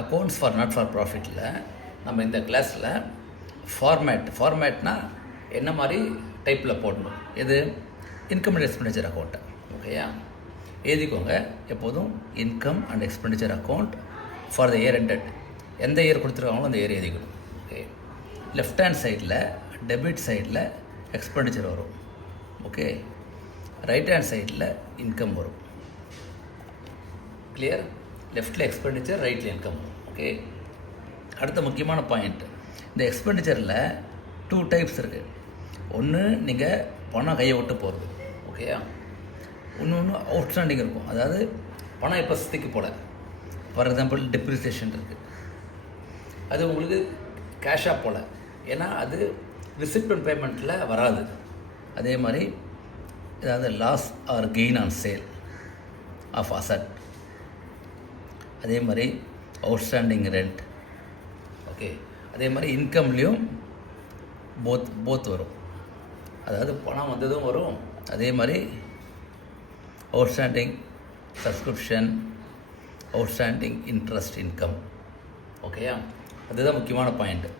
Accounts for not for ப்ராஃபிட்டில் நம்ம இந்த கிளாஸில் ஃபார்மேட்னா என்ன மாதிரி டைப்பில் போடணும், எது இன்கம் அண்ட் எக்ஸ்பெண்டிச்சர் அக்கௌண்ட்டை. ஓகேயா, எழுதிக்கோங்க. எப்போதும் income and expenditure account for the year ended, எந்த இயர் கொடுத்துருக்காங்களோ அந்த இயர் எழுதிக்கணும். ஓகே, லெஃப்ட் ஹேண்ட் சைடில் டெபிட் சைடில் எக்ஸ்பெண்டிச்சர் வரும். ஓகே, ரைட் ஹேண்ட் சைடில் இன்கம் வரும். கிளியர்? லெஃப்டில் எக்ஸ்பெண்டிச்சர், ரைட்டில் இன்கம் வரும். ஓகே, அடுத்த முக்கியமான பாயிண்ட், இந்த எக்ஸ்பெண்டிச்சரில் 2 டைப்ஸ் இருக்குது. ஒன்று நீங்கள் பணம் கையை விட்டு போகிறது. ஓகேயா, ஒன்று அவுட்ஸ்டாண்டிங் இருக்கும், அதாவது பணம் இப்போ ஸ்திக்கு போல. ஃபார் எக்ஸாம்பிள் டெப்ரிசியேஷன் இருக்குது, அது உங்களுக்கு கேஷாக போல, ஏன்னா அது ரிசிப்ட் பேமெண்ட்டில் வராது. அதே மாதிரி ஏதாவது loss or gain on sale of asset, அதே மாதிரி அவுட்ஸ்டாண்டிங் ரெண்ட். ஓகே, அதே மாதிரி இன்கம்லேயும் போத் வரும், அதாவது பணம் வந்ததும் வரும், அதே மாதிரி outstanding subscription, outstanding interest income. ஓகேயா, அதுதான் முக்கியமான point.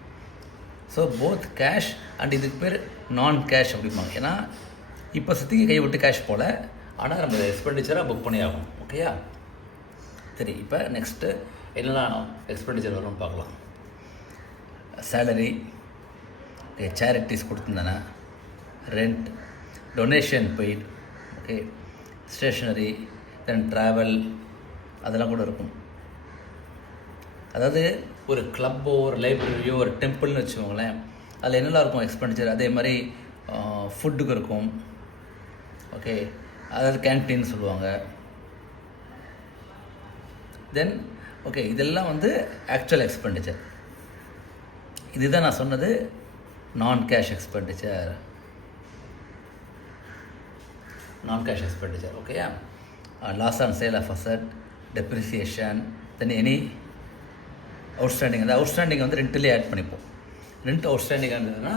So both cash and இதுக்கு பேர் நான் கேஷ் அப்படிம்பாங்க. ஏன்னா இப்போ சுற்றிக்கு கை விட்டு கேஷ் போல், ஆனால் நம்ம எக்ஸ்பெண்டிச்சராக புக் பண்ணி ஆகும். ஓகேயா, சரி, இப்போ நெக்ஸ்ட்டு என்னெல்லாம் எக்ஸ்பெண்டிச்சர் வரும்னு பார்க்கலாம். சேலரி, சேரிட்டிஸ் கொடுத்துருந்தானே, rent, donation paid, okay, stationery, then travel, அதெல்லாம் கூட இருக்கும். அதாவது ஒரு கிளப்போ ஒரு லைப்ரரியோ ஒரு டெம்பிள்னு வச்சுக்கோங்களேன், அதில் என்னெல்லாம் இருக்கும் எக்ஸ்பெண்டிச்சர். அதே மாதிரி ஃபுட்டுக்கு இருக்கும். ஓகே, அதாவது கேன்டீன் சொல்லுவாங்க. தென் ஓகே, இதெல்லாம் வந்து ஆக்சுவல் எக்ஸ்பெண்டிச்சர். இதுதான் நான் சொன்னது நான் கேஷ் எக்ஸ்பெண்டிச்சர். ஓகேயா, loss on sale of asset, depreciation, then any outstanding. அந்த அவுட்ஸ்டாண்டிங் வந்து ரெண்ட்லேயே ஆட் பண்ணிப்போம். ரெண்ட் அவுட்ஸ்டாண்டிங் இருந்ததுன்னா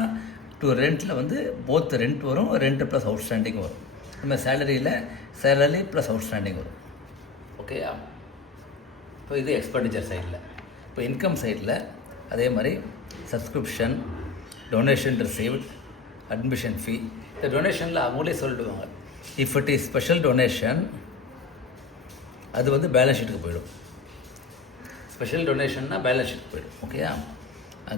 ரெண்ட்டில் வந்து போத் ரெண்ட் வரும், ரெண்ட் ப்ளஸ் அவுட்ஸ்டாண்டிங் வரும். நம்ம சேலரியில் சேலரி ப்ளஸ் அவுட்ஸ்டாண்டிங் வரும். ஓகேயா, இப்போ இது எக்ஸ்பெண்டிச்சர் சைடில். இப்போ இன்கம் சைடில் அதே மாதிரி சப்ஸ்கிரிப்ஷன், டொனேஷன் ரிசீவ்ட், அட்மிஷன் ஃபீ. இந்த டொனேஷனில் அவங்களே சொல்லிடுவாங்க, if it is special donation அது வந்து பேலன்ஸ் ஷீட்டுக்கு போயிடும். ஸ்பெஷல் டொனேஷன்னா பேலன்ஸ் ஷீட் போய்டும். ஓகேயா,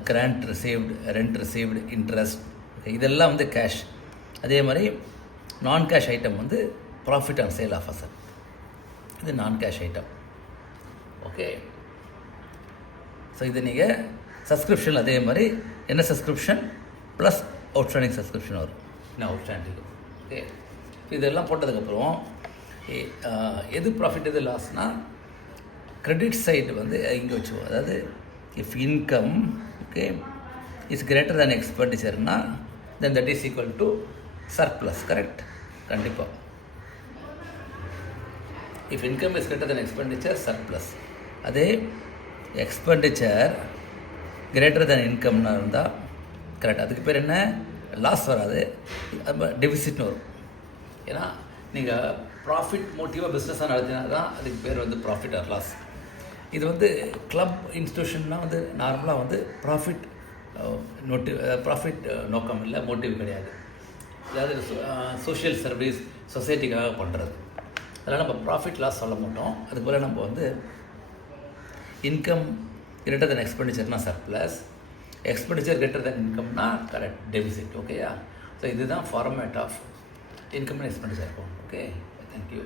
grant received, rent received, interest, okay, இதெல்லாம் வந்து கேஷ். அதே மாதிரி நான் கேஷ் ஐட்டம் வந்து profit on sale of asset, இது non cash item. Okay, so இது நீங்கள் சப்ஸ்கிரிப்ஷன் அதே மாதிரி என்ன சப்ஸ்கிரிப்ஷன் ப்ளஸ் அவுட்ஸ்டாண்டிங் சப்ஸ்கிரிப்ஷன் வரும். என்ன அவுட்ஸ்டாண்டிங். ஓகே, இதெல்லாம் போட்டதுக்கப்புறம் எது ப்ராஃபிட் எது லாஸ்னால் கிரெடிட் சைடு வந்து இங்கே வச்சுக்குவோம். அதாவது if income okay is greater than எக்ஸ்பெண்டிச்சர்னா then that is equal to surplus. Correct? கண்டிப்பாக. If income is greater than expenditure, surplus. அதே எக்ஸ்பெண்டிச்சர் கிரேட்டர் தேன் இன்கம்னா இருந்தால் கரெக்ட், அதுக்கு பேர் என்ன, லாஸ் வராது, டெபிசிட்னு வரும். ஏன்னா நீங்கள் ப்ராஃபிட் மோட்டிவாக பிஸ்னஸாக நடத்தினா தான் அதுக்கு பேர் வந்து ப்ராஃபிட் ஆர் லாஸ். இது வந்து கிளப் இன்ஸ்டியூஷன்லாம் வந்து நார்மலாக வந்து ப்ராஃபிட் நோக்கம் இல்லை, மோட்டிவ் கிடையாது. அதாவது சோஷியல் சர்வீஸ் சொசைட்டிக்காக பண்ணுறது. அதனால் நம்ம ப்ராஃபிட் லாஸ் சொல்ல மாட்டோம். அதுபோல் நம்ம வந்து இன்கம் கிரேட்டர் தென் எக்ஸ்பெண்டிச்சர்னா சர்ப்ளஸ், எக்ஸ்பெண்டிச்சர் கிரேட்டர் தென் இன்கம்னா கரெக்ட், டெபிசிட். ஓகேயா, ஸோ இதுதான் format of income and expenditure account. Okay, thank you.